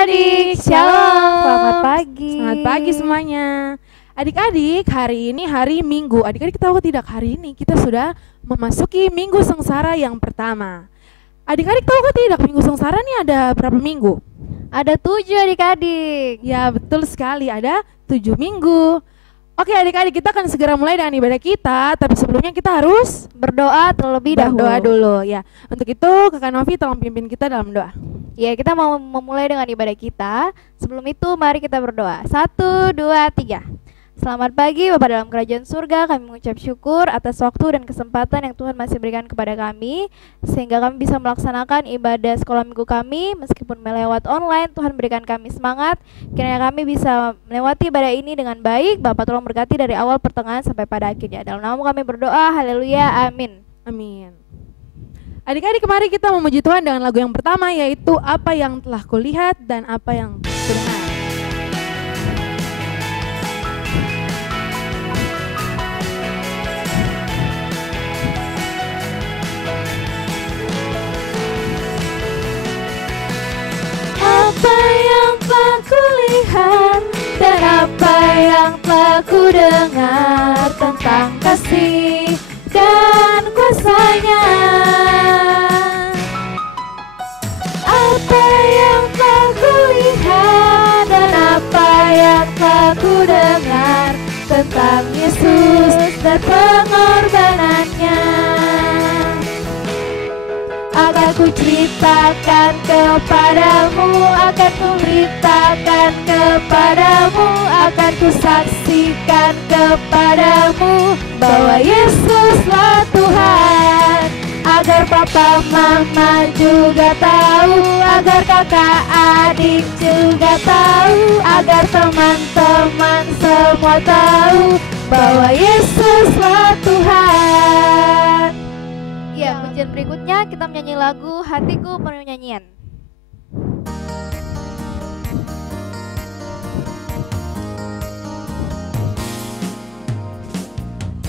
adik-adik, shalom. Selamat pagi. Selamat pagi semuanya. Adik-adik, hari ini hari Minggu. Adik-adik tahu tidak, hari ini kita sudah memasuki Minggu Sengsara yang pertama. Adik-adik tahu tidak, Minggu Sengsara ini ada berapa minggu? Ada 7 adik-adik. Ya betul sekali, ada 7 minggu. Oke adik-adik, kita akan segera mulai dengan ibadah kita. Tapi sebelumnya kita harus Berdoa terlebih dahulu. berdoa dulu ya. Untuk itu Kakak Novi tolong pimpin kita dalam doa. Ya, kita mau memulai dengan ibadah kita. Sebelum itu mari kita berdoa. 1, 2, 3. Selamat pagi Bapak dalam kerajaan surga. Kami mengucap syukur atas waktu dan kesempatan yang Tuhan masih berikan kepada kami, sehingga kami bisa melaksanakan ibadah sekolah minggu kami. Meskipun melewat online, Tuhan berikan kami semangat. Kiranya kami bisa melewati ibadah ini dengan baik. Bapak tolong berkati dari awal, pertengahan, sampai pada akhirnya. Dalam nama kami berdoa, haleluya, amin. Amin. Adik-adik, mari kita memuji Tuhan dengan lagu yang pertama, yaitu Apa Yang Telah Kulihat dan Apa Yang Kudengar. Apa yang telah kulihat dan apa yang telah kudengar tentang kasih dan kuasa-Nya. Apa yang telah kulihat dan apa yang telah kudengar tentang Yesus dan pengorbanannya. Akan ku ceritakan kepadamu, akan ku beritakan kepadamu, akan ku saksikan kepadamu bahwa Yesuslah Tuhan. Agar papa mama juga tahu, agar kakak adik juga tahu, agar teman-teman semua tahu bahwa Yesuslah Tuhan. Ya, pujian berikutnya kita menyanyi lagu Hatiku Penuh Nyanyian.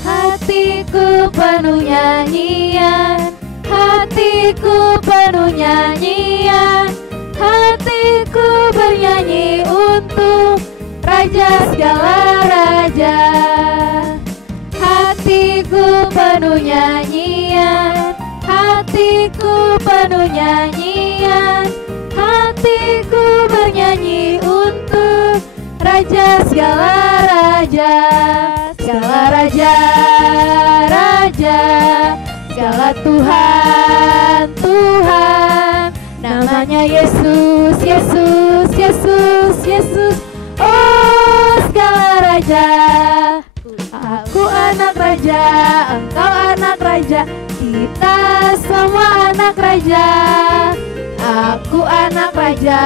Hatiku penuh nyanyian, hatiku penuh nyanyian, hatiku bernyanyi untuk Raja segala raja. Hatiku penuh nyanyian, hatiku penuh nyanyian, hatiku bernyanyi untuk Raja segala raja. Segala raja, raja, segala Tuhan, Tuhan. Namanya Yesus, Yesus, Yesus, Yesus. Oh segala raja. Aku anak raja, engkau anak raja, kita semua anak raja. Aku anak raja,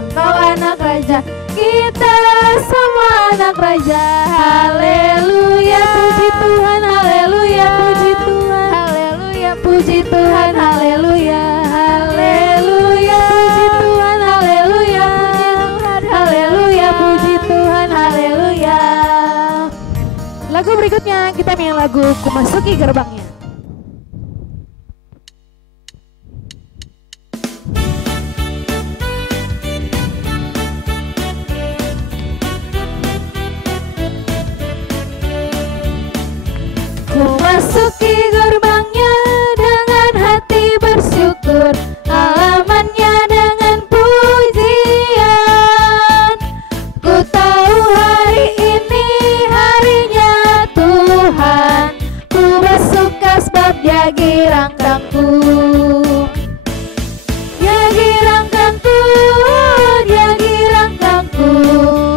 engkau anak raja, kita semua anak raja. Haleluya, puji Tuhan, haleluya, puji Tuhan, haleluya, puji Tuhan, haleluya, haleluya, puji Tuhan, haleluya, haleluya, puji Tuhan, haleluya. Lagu berikutnya kita nyanyi lagu Ku Masuki Gerbangnya. Ku masuki gerbangnya dengan hati bersyukur, halamannya dengan pujian. Ku tahu hari ini harinya Tuhan, ku bersuka sebab Dia girangkanku. Dia girangkanku, Dia girangkanku,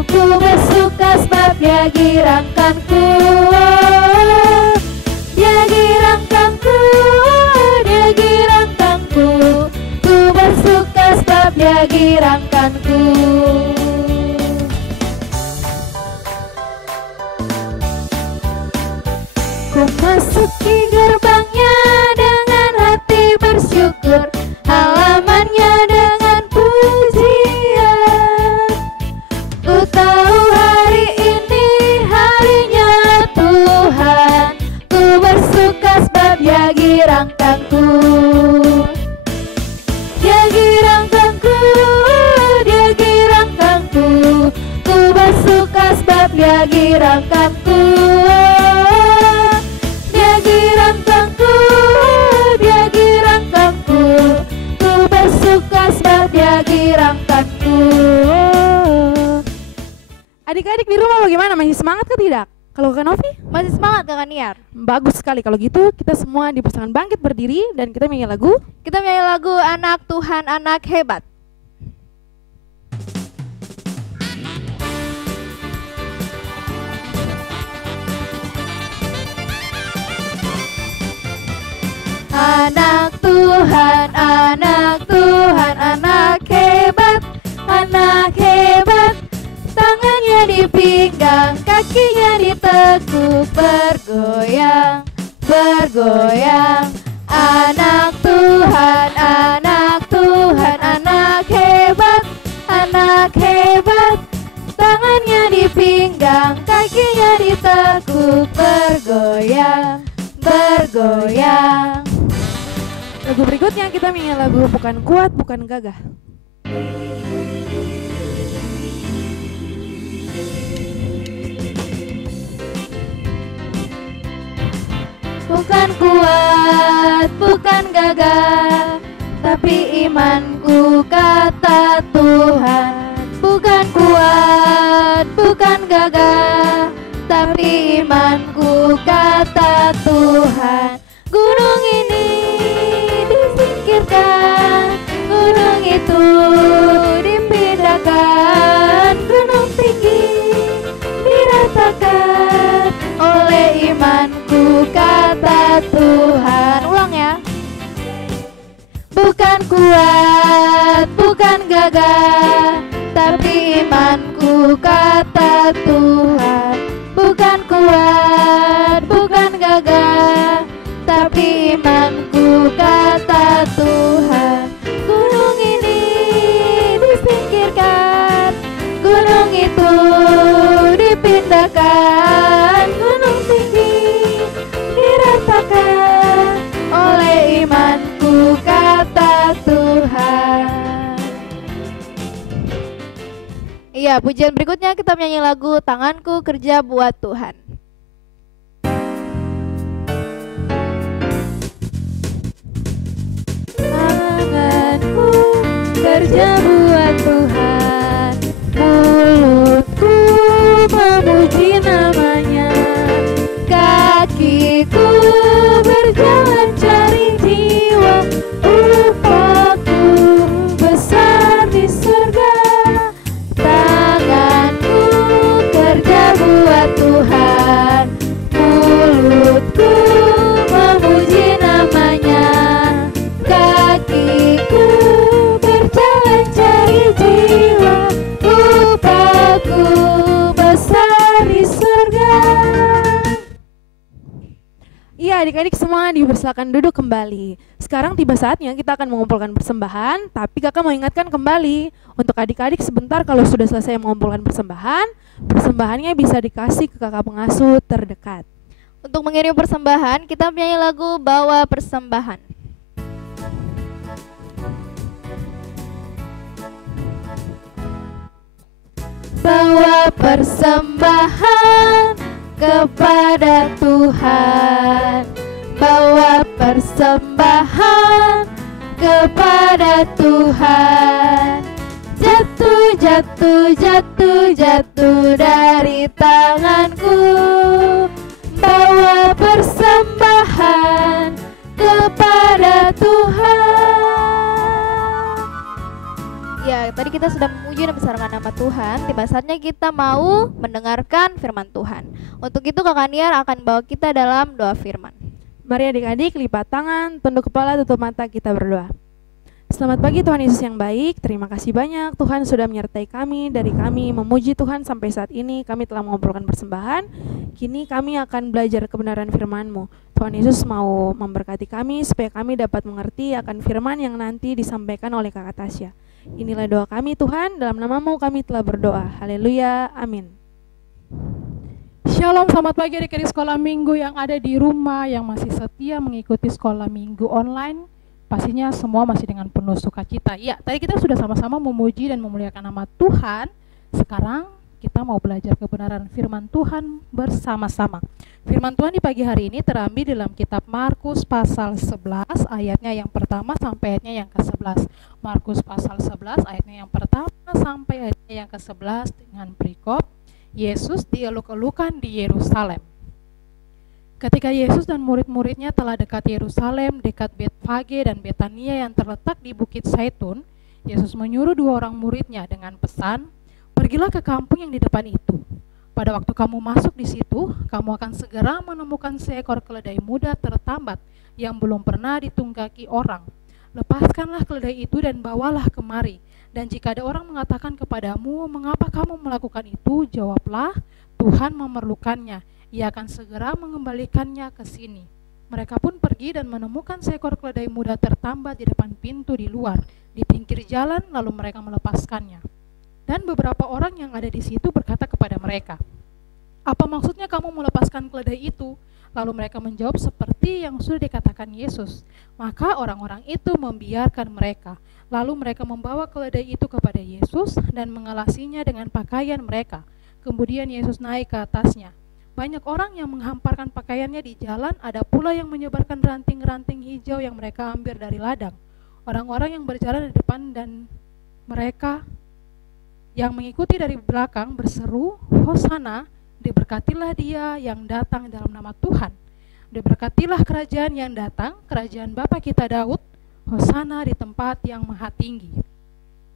ku bersuka sebab Dia girangkanku. Dia girangkanku, Dia girangkanku, ku bersuka sebab Dia girangkanku. Ku masuki gerbangnya dengan hati bersyukur, halamannya dengan pujian. Ku tahu hari ini harinya Tuhan, ku bersuka sebab Dia girangkanku. Dia girangkanku, Dia girangkanku, girangkanku, dia girangkanku, dia girangkanku, ku bersuka sebab dia girangkanku. Adik-adik di rumah bagaimana? Masih semangat ke tidak? Kalau Kak Novi? Masih semangat Kakak Niar? Bagus sekali. Kalau gitu kita semua dipersilakan bangkit berdiri dan kita menyanyi lagu. Kita menyanyi lagu Anak Tuhan Anak Hebat. Anak Tuhan, anak Tuhan, anak hebat, anak hebat. Tangannya di pinggang, kakinya ditekuk, bergoyang, bergoyang. Anak Tuhan, anak Tuhan, anak hebat, anak hebat. Tangannya di pinggang, kakinya ditekuk, bergoyang, bergoyang. Lagu berikutnya kita menyanyi lagu Bukan Kuat Bukan Gagah. Bukan kuat, bukan gagah, tapi imanku kata Tuhan. Bukan kuat, bukan gagah, tapi imanku kata Tuhan. Gunung ini disingkirkan, gunung itu dipindahkan, gunung tinggi diratakan oleh imanku kata Tuhan. Ulang ya. Bukan kuat, bukan gagah, tapi imanku kata Tuhan. Bukan kuat, bukan gagah, tapi imanku kata Tuhan. Gunung ini disingkirkan, gunung itu dipindahkan, gunung tinggi diratakan oleh imanku kata Tuhan. Iya, pujian berikutnya kita menyanyi lagu Tanganku Kerja Buat Tuhan. Tanganku kerja buat Tuhan, mulutku memuji namanya, kakiku berjalan cari jiwa, upahku besar di surga. Tanganku kerja buat Tuhan, mulutku memuji namanya, kakiku berjalan cari jiwa, upahku besar di surga. Iya, adik-adik semua dipersilakan duduk kembali. Sekarang tiba saatnya kita akan mengumpulkan persembahan, tapi kakak mau ingatkan kembali untuk adik-adik sebentar kalau sudah selesai mengumpulkan persembahan, persembahannya bisa dikasih ke kakak pengasuh terdekat. Untuk mengirim persembahan, kita menyanyi lagu Bawa Persembahan. Bawa persembahan kepada Tuhan, bawa persembahan kepada Tuhan. Jatuh, jatuh, jatuh, jatuh dari tanganku, bawa persembahan kepada Tuhan. Ya, tadi kita sudah memuji dan membesarkan nama Tuhan. Tiba saatnya kita mau mendengarkan firman Tuhan. Untuk itu Kakak Niar akan bawa kita dalam doa firman. Mari adik-adik lipat tangan, tunduk kepala, tutup mata, kita berdoa. Selamat pagi Tuhan Yesus yang baik, terima kasih banyak Tuhan sudah menyertai kami. Dari kami memuji Tuhan sampai saat ini kami telah mengumpulkan persembahan. Kini kami akan belajar kebenaran firman-Mu. Tuhan Yesus mau memberkati kami supaya kami dapat mengerti akan firman yang nanti disampaikan oleh Kakak Tasya. Inilah doa kami Tuhan, dalam nama-Mu kami telah berdoa. Haleluya, amin. Shalom, selamat pagi adik-adik sekolah minggu yang ada di rumah, yang masih setia mengikuti sekolah minggu online. Pastinya semua masih dengan penuh sukacita. Ya, tadi kita sudah sama-sama memuji dan memuliakan nama Tuhan. Sekarang kita mau belajar kebenaran firman Tuhan bersama-sama. Firman Tuhan di pagi hari ini terambil dalam kitab Markus pasal 11 ayatnya yang pertama sampai ayatnya yang ke-11. Markus pasal 11 ayatnya yang pertama sampai ayatnya yang ke-11 dengan perikop Yesus dieluk-elukan di Yerusalem. Ketika Yesus dan murid-muridnya telah dekat Yerusalem, dekat Betfage dan Betania yang terletak di Bukit Zaitun, Yesus menyuruh 2 orang muridnya dengan pesan, "Pergilah ke kampung yang di depan itu. Pada waktu kamu masuk di situ, kamu akan segera menemukan seekor keledai muda tertambat yang belum pernah ditunggaki orang. Lepaskanlah keledai itu dan bawalah kemari. Dan jika ada orang mengatakan kepadamu, mengapa kamu melakukan itu? Jawablah, Tuhan memerlukannya. Ia akan segera mengembalikannya ke sini." Mereka pun pergi dan menemukan seekor keledai muda tertambat di depan pintu di luar, di pinggir jalan, lalu mereka melepaskannya. Dan beberapa orang yang ada di situ berkata kepada mereka, "Apa maksudnya kamu melepaskan keledai itu?" Lalu mereka menjawab seperti yang sudah dikatakan Yesus. Maka orang-orang itu membiarkan mereka. Lalu mereka membawa keledai itu kepada Yesus dan mengelasinya dengan pakaian mereka. Kemudian Yesus naik ke atasnya. Banyak orang yang menghamparkan pakaiannya di jalan, ada pula yang menyebarkan ranting-ranting hijau yang mereka ambil dari ladang. Orang-orang yang berjalan di depan dan mereka yang mengikuti dari belakang berseru, "Hosana, diberkatilah dia yang datang dalam nama Tuhan. Diberkatilah kerajaan yang datang, kerajaan Bapa kita Daud, Hosana di tempat yang maha tinggi."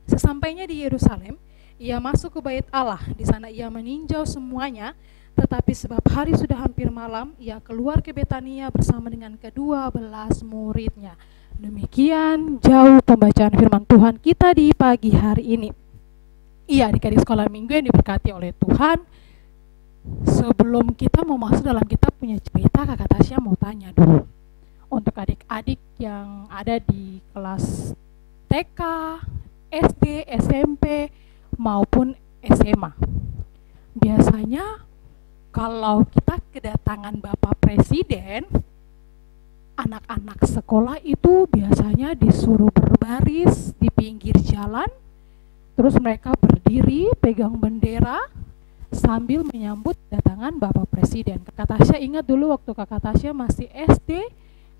Sesampainya di Yerusalem, ia masuk ke bait Allah. Di sana ia meninjau semuanya. Tetapi sebab hari sudah hampir malam, ia keluar ke Betania bersama dengan ke-12 muridnya. Demikian jauh pembacaan firman Tuhan kita di pagi hari ini. Iya, adik-adik sekolah minggu yang diberkati oleh Tuhan. Sebelum kita mau masuk dalam kitab punya cerita, Kakak Tasya mau tanya dulu. Untuk adik-adik yang ada di kelas TK, SD, SMP, maupun SMA. Biasanya kalau kita kedatangan Bapak Presiden, anak-anak sekolah itu biasanya disuruh berbaris di pinggir jalan, terus mereka berdiri, pegang bendera, sambil menyambut kedatangan Bapak Presiden. Kakak Tasya ingat dulu waktu Kakak Tasya masih SD,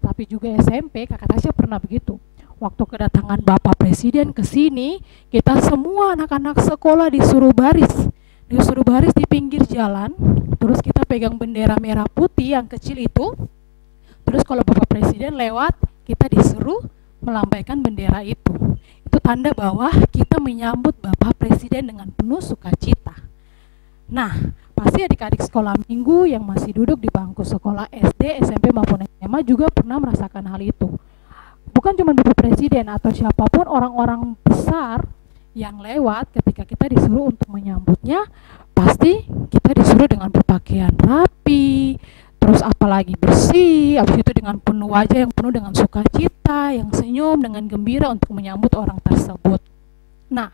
tapi juga SMP, Kakak Tasya pernah begitu. Waktu kedatangan Bapak Presiden ke sini, kita semua anak-anak sekolah disuruh baris di pinggir jalan, terus kita pegang bendera merah putih yang kecil itu, terus kalau Bapak Presiden lewat, kita disuruh melambaikan bendera itu. Itu tanda bahwa kita menyambut Bapak Presiden dengan penuh sukacita. Nah, pasti adik-adik sekolah minggu yang masih duduk di bangku sekolah SD, SMP maupun SMA juga pernah merasakan hal itu. Bukan cuma Bapak Presiden atau siapapun orang-orang besar yang lewat, ketika kita disuruh untuk menyambutnya, pasti kita disuruh dengan berpakaian rapi, terus apalagi bersih, habis itu dengan penuh wajah yang penuh dengan sukacita, yang senyum dengan gembira untuk menyambut orang tersebut. Nah,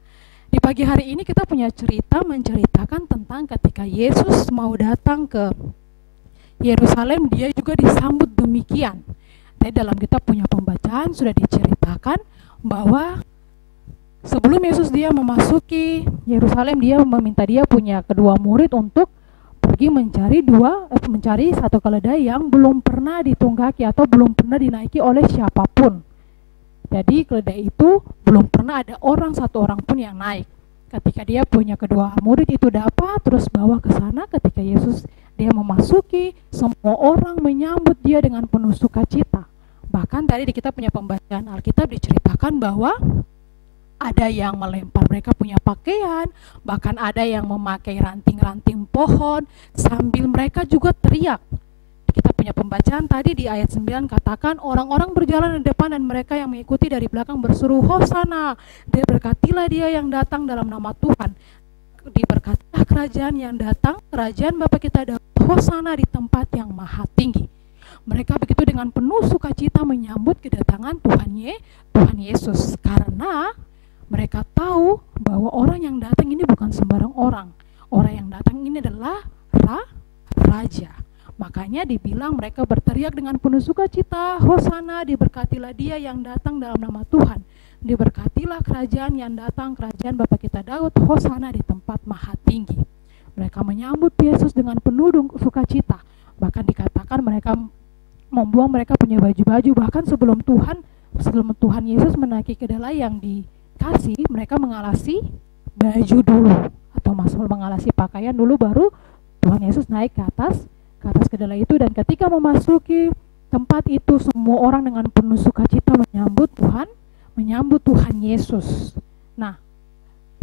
di pagi hari ini kita punya cerita menceritakan tentang ketika Yesus mau datang ke Yerusalem, dia juga disambut demikian. Jadi dalam kita punya pembacaan sudah diceritakan bahwa sebelum Yesus dia memasuki Yerusalem, dia meminta dia punya kedua murid untuk pergi mencari satu keledai yang belum pernah ditunggaki atau belum pernah dinaiki oleh siapapun. Jadi keledai itu belum pernah ada satu orang pun yang naik. Ketika dia punya kedua murid itu dapat, terus bawa ke sana, ketika Yesus dia memasuki, semua orang menyambut dia dengan penuh sukacita. Bahkan tadi di kita punya pembacaan Alkitab diceritakan bahwa ada yang melempar mereka punya pakaian, bahkan ada yang memakai ranting-ranting pohon, sambil mereka juga teriak. Kita punya pembacaan tadi di ayat 9 katakan, orang-orang berjalan di depan dan mereka yang mengikuti dari belakang berseru, "Hosana, diberkatilah dia yang datang dalam nama Tuhan. Diberkatilah kerajaan yang datang, kerajaan Bapa kita Daud, Hosana di tempat yang maha tinggi." Mereka begitu dengan penuh sukacita menyambut kedatangan Tuhan Yesus, karena mereka tahu bahwa orang yang datang ini bukan sembarang orang. Orang yang datang ini adalah Raja. Makanya dibilang mereka berteriak dengan penuh sukacita, "Hosana, diberkatilah dia yang datang dalam nama Tuhan. Diberkatilah kerajaan yang datang, kerajaan Bapa kita Daud, Hosana di tempat maha tinggi." Mereka menyambut Yesus dengan penuh sukacita. Bahkan dikatakan mereka membuang mereka punya baju-baju. Bahkan sebelum Tuhan Yesus menaiki kedelai yang dikasih, mereka mengalasi baju dulu atau mengalasi pakaian dulu, baru Tuhan Yesus naik ke atas kedelai itu. Dan ketika memasuki tempat itu, semua orang dengan penuh sukacita menyambut Tuhan Yesus. Nah,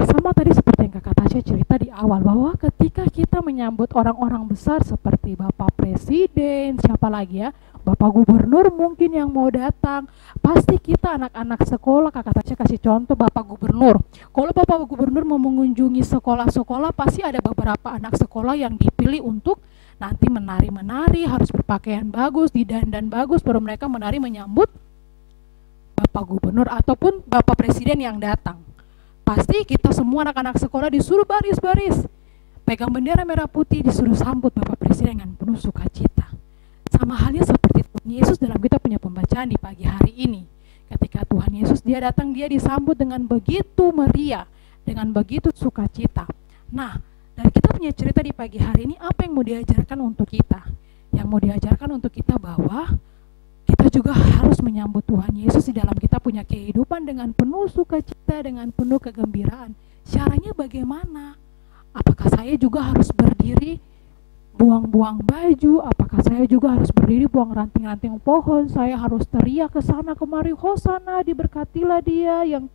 sama tadi seperti yang Kakak Tasya cerita di awal, bahwa ketika kita menyambut orang-orang besar seperti Bapak Presiden, siapa lagi ya, Bapak Gubernur mungkin yang mau datang, pasti kita anak-anak sekolah, Kakak Tasya kasih contoh Bapak Gubernur. Kalau Bapak Gubernur mau mengunjungi sekolah-sekolah, pasti ada beberapa anak sekolah yang dipilih untuk nanti menari-menari, harus berpakaian bagus, didandan bagus, baru mereka menari menyambut Bapak Gubernur ataupun Bapak Presiden yang datang. Pasti kita semua anak-anak sekolah disuruh baris-baris, pegang bendera merah putih, disuruh sambut Bapak Presiden dengan penuh sukacita. Sama halnya seperti Tuhan Yesus dalam kita punya pembacaan di pagi hari ini. Ketika Tuhan Yesus dia datang, dia disambut dengan begitu meriah, dengan begitu sukacita. Nah, dari kita punya cerita di pagi hari ini, apa yang mau diajarkan untuk kita? Yang mau diajarkan untuk kita bahwa kita juga harus menyambut Tuhan Yesus di dalam kita punya kehidupan dengan penuh sukacita, dengan penuh kegembiraan. Caranya bagaimana? Apakah saya juga harus berdiri buang-buang baju? Apakah saya juga harus berdiri buang ranting-ranting pohon? Saya harus teriak ke sana kemari, Hosana, diberkatilah dia yang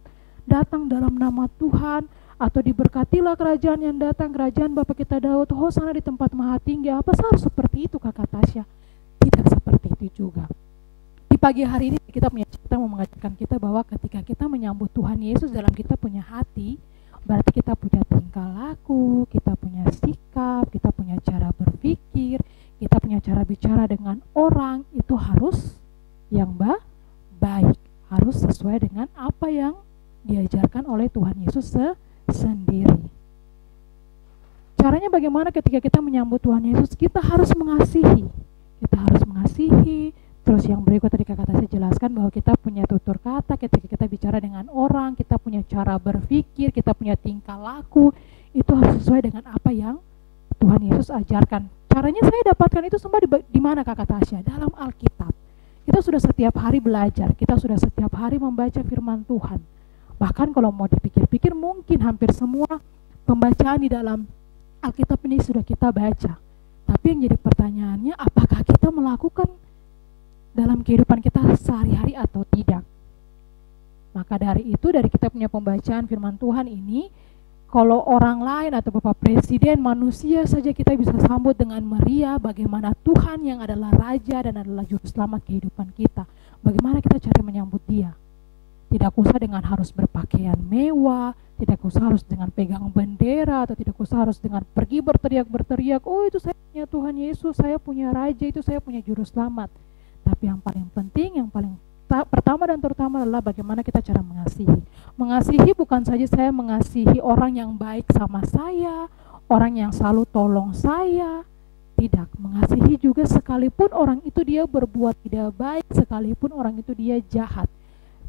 datang dalam nama Tuhan, atau diberkatilah kerajaan yang datang, kerajaan Bapa kita Daud, Hosana di tempat maha tinggi. Apa harus seperti itu, Kakak Tasya? Tidak seperti itu juga. Di pagi hari ini kita punya cerita mau mengajarkan kita bahwa ketika kita menyambut Tuhan Yesus dalam kita punya hati, berarti kita punya tingkah laku, kita punya sikap, kita punya cara berpikir, kita punya cara bicara dengan orang, itu harus yang baik, harus sesuai dengan apa yang diajarkan oleh Tuhan Yesus sendiri. Caranya bagaimana ketika kita menyambut Tuhan Yesus? Kita harus mengasihi. Terus yang berikut tadi Kakak Tasya jelaskan bahwa kita punya tutur kata ketika kita bicara dengan orang, kita punya cara berpikir, kita punya tingkah laku, itu harus sesuai dengan apa yang Tuhan Yesus ajarkan. Caranya saya dapatkan itu semua di mana, Kakak Tasya? Dalam Alkitab. Kita sudah setiap hari belajar, kita sudah setiap hari membaca firman Tuhan. Bahkan kalau mau dipikir-pikir mungkin hampir semua pembacaan di dalam Alkitab ini sudah kita baca. Tapi yang jadi pertanyaannya, apakah kita melakukan dalam kehidupan kita sehari-hari atau tidak? Maka dari itu, dari kita punya pembacaan firman Tuhan ini, kalau orang lain atau Bapak Presiden, manusia saja kita bisa sambut dengan meriah, bagaimana Tuhan yang adalah Raja dan adalah Juru Selamat kehidupan kita, bagaimana kita cara menyambut dia. Tidak usah dengan harus berpakaian mewah, tidak usah harus dengan pegang bendera, atau tidak usah harus dengan pergi berteriak, oh itu saya punya Tuhan Yesus, saya punya Raja, itu saya punya Juru Selamat. Tapi yang paling penting, yang paling pertama dan terutama adalah bagaimana kita cara mengasihi. Mengasihi bukan saja saya mengasihi orang yang baik sama saya, orang yang selalu tolong saya. Tidak, mengasihi juga sekalipun orang itu dia berbuat tidak baik, sekalipun orang itu dia jahat.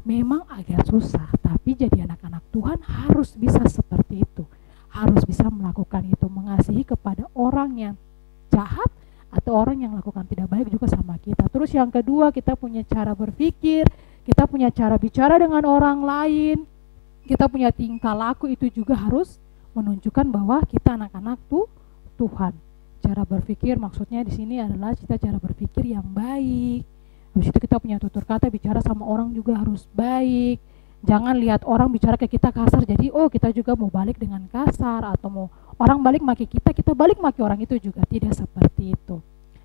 Memang agak susah, tapi jadi anak-anak Tuhan harus bisa seperti itu. Harus bisa melakukan itu, mengasihi kepada orang yang jahat atau orang yang melakukan tidak baik juga sama kita. Terus yang kedua, kita punya cara berpikir, kita punya cara bicara dengan orang lain, kita punya tingkah laku, itu juga harus menunjukkan bahwa kita anak-anak Tuhan. Cara berpikir maksudnya di sini adalah kita cara berpikir yang baik. Habis itu kita punya tutur kata, bicara sama orang juga harus baik. Jangan lihat orang bicara ke kita kasar, jadi oh kita juga mau balik dengan kasar, atau mau orang balik maki kita, kita balik maki orang itu juga. Tidak seperti itu.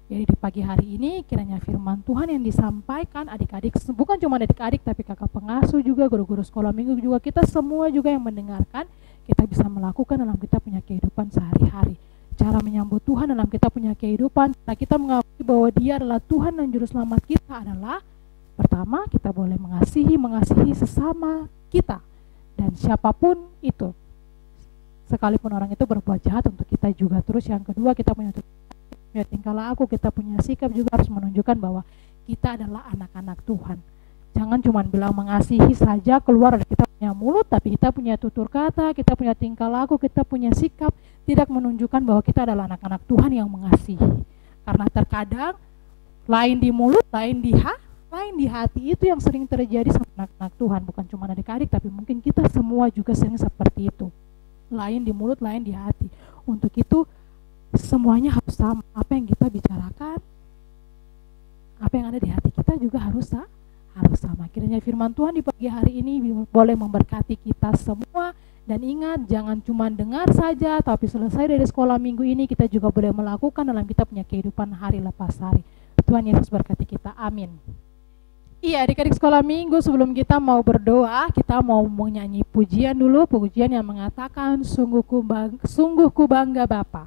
Jadi di pagi hari ini kiranya firman Tuhan yang disampaikan adik-adik, bukan cuma adik-adik tapi kakak pengasuh juga, guru-guru sekolah minggu juga, kita semua juga yang mendengarkan, kita bisa melakukan dalam kita punya kehidupan sehari-hari. Cara menyambut Tuhan dalam kita punya kehidupan, nah kita mengakui bahwa dia adalah Tuhan dan Juru Selamat kita adalah, pertama kita boleh mengasihi sesama kita dan siapapun itu, sekalipun orang itu berbuat jahat untuk kita juga. Terus yang kedua, kita punya tingkah laku, kita punya sikap juga harus menunjukkan bahwa kita adalah anak-anak Tuhan. Jangan cuma bilang mengasihi saja keluar dari kita punya mulut, tapi kita punya tutur kata, kita punya tingkah laku, kita punya sikap tidak menunjukkan bahwa kita adalah anak-anak Tuhan yang mengasihi. Karena terkadang lain di mulut, lain di hati, itu yang sering terjadi sama anak-anak Tuhan. Bukan cuma adik-adik, tapi mungkin kita semua juga sering seperti itu. Lain di mulut, lain di hati. Untuk itu semuanya harus sama. Apa yang kita bicarakan, apa yang ada di hati kita juga harus sama. Kiranya firman Tuhan di pagi hari ini boleh memberkati kita semua. Dan ingat, jangan cuma dengar saja, tapi selesai dari sekolah minggu ini kita juga boleh melakukan dalam kita punya kehidupan hari lepas hari. Tuhan Yesus berkati kita, amin. Iya, adik-adik sekolah minggu, sebelum kita mau berdoa, kita mau menyanyi pujian dulu, pujian yang mengatakan sungguh ku bangga Bapa.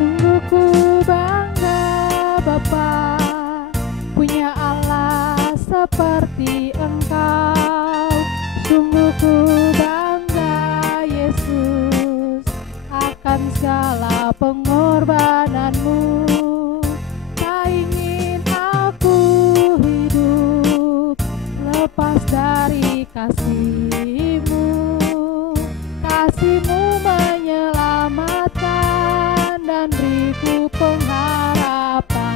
Sungguh ku bangga Bapa, punya Allah seperti Engkau. Sungguh ku bangga Yesus akan segala pengorbananmu. Tak ingin aku hidup lepas dari kasih-Mu. Kasih-Mu menyelamatkan dan beriku pengharapan.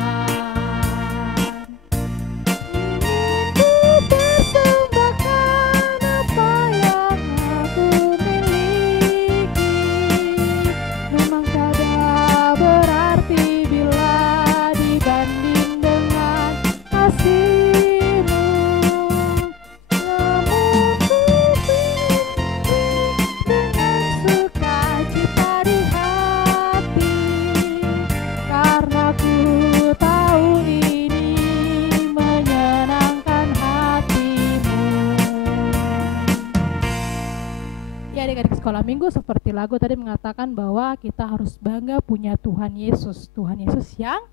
Sekolah minggu seperti lagu tadi mengatakan bahwa kita harus bangga punya Tuhan Yesus. Tuhan Yesus yang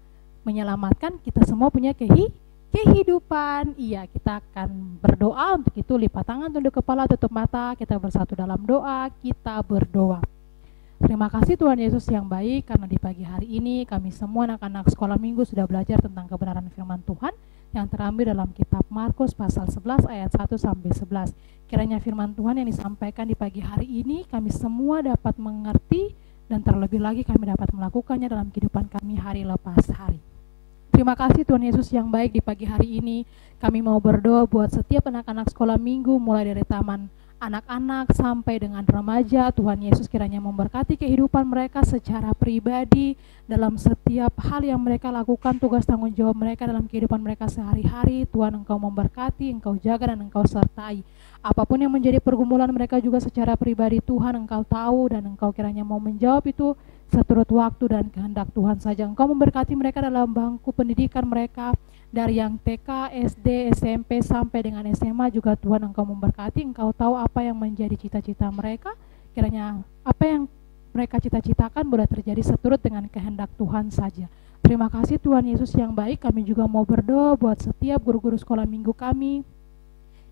menyelamatkan, kita semua punya kehidupan. Iya, kita akan berdoa untuk itu. Lipat tangan, tunduk kepala, tutup mata. Kita bersatu dalam doa, kita berdoa. Terima kasih Tuhan Yesus yang baik, karena di pagi hari ini kami semua anak-anak sekolah minggu sudah belajar tentang kebenaran firman Tuhan yang terambil dalam kitab Markus pasal 11 ayat 1-11. Kiranya firman Tuhan yang disampaikan di pagi hari ini kami semua dapat mengerti, dan terlebih lagi kami dapat melakukannya dalam kehidupan kami hari lepas hari. Terima kasih Tuhan Yesus yang baik, di pagi hari ini kami mau berdoa buat setiap anak-anak sekolah minggu, mulai dari taman anak-anak sampai dengan remaja. Tuhan Yesus kiranya memberkati kehidupan mereka secara pribadi dalam setiap hal yang mereka lakukan, tugas tanggung jawab mereka dalam kehidupan mereka sehari-hari. Tuhan, Engkau memberkati, Engkau jaga, dan Engkau sertai. Apapun yang menjadi pergumulan mereka juga secara pribadi, Tuhan Engkau tahu, dan Engkau kiranya mau menjawab itu seturut waktu dan kehendak Tuhan saja. Engkau memberkati mereka dalam bangku pendidikan mereka, dari yang TK, SD, SMP sampai dengan SMA juga. Tuhan Engkau memberkati, Engkau tahu apa yang menjadi cita-cita mereka. Kiranya apa yang mereka cita-citakan boleh terjadi seturut dengan kehendak Tuhan saja. Terima kasih Tuhan Yesus yang baik. Kami juga mau berdoa buat setiap guru-guru sekolah minggu kami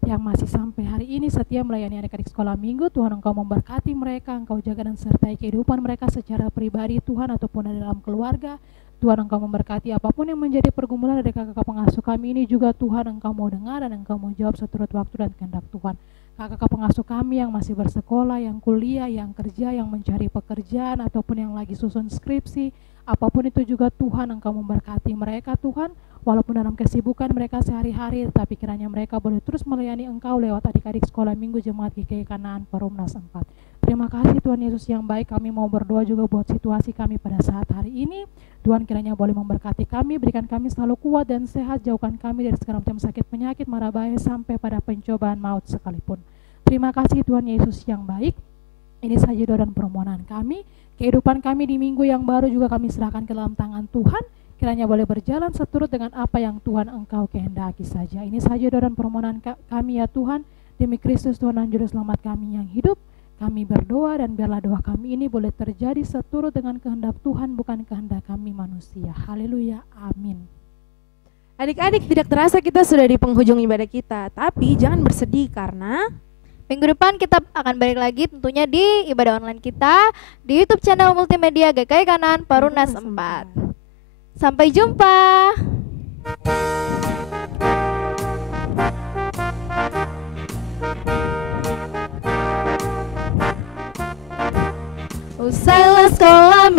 yang masih sampai hari ini setia melayani adik-adik sekolah minggu. Tuhan Engkau memberkati mereka, Engkau jaga dan sertai kehidupan mereka secara pribadi Tuhan, ataupun dalam keluarga. Tuhan Engkau memberkati apapun yang menjadi pergumulan dari kakak pengasuh kami ini juga. Tuhan Engkau mau dengar dan Engkau mau jawab seturut waktu dan kehendak Tuhan. Kakak pengasuh kami yang masih bersekolah, yang kuliah, yang kerja, yang mencari pekerjaan, ataupun yang lagi susun skripsi, apapun itu juga Tuhan Engkau memberkati mereka Tuhan. Walaupun dalam kesibukan mereka sehari-hari, tetapi kiranya mereka boleh terus melayani Engkau lewat adik-adik sekolah minggu Jemaat GKI Kanaan Perumnas 4. Terima kasih Tuhan Yesus yang baik. Kami mau berdoa juga buat situasi kami pada saat hari ini. Tuhan kiranya boleh memberkati kami, berikan kami selalu kuat dan sehat, jauhkan kami dari segala macam sakit penyakit, mara bahaya sampai pada pencobaan maut sekalipun. Terima kasih Tuhan Yesus yang baik. Ini saja doa dan permohonan kami. Kehidupan kami di minggu yang baru juga kami serahkan ke dalam tangan Tuhan. Kiranya boleh berjalan seturut dengan apa yang Tuhan Engkau kehendaki saja. Ini saja doa dan permohonan kami ya Tuhan. Demi Kristus Tuhan dan Juru Selamat kami yang hidup, kami berdoa, dan biarlah doa kami ini boleh terjadi seturut dengan kehendak Tuhan, bukan kehendak kami manusia. Haleluya, amin. Adik-adik, tidak terasa kita sudah di penghujung ibadah kita. Tapi jangan bersedih karena minggu depan kita akan balik lagi tentunya di ibadah online kita di YouTube channel multimedia GKI Kanaan Perumnas 4. Sampai jumpa.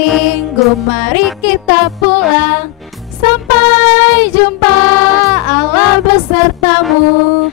Minggu, mari kita pulang. Sampai jumpa, Allah besertamu.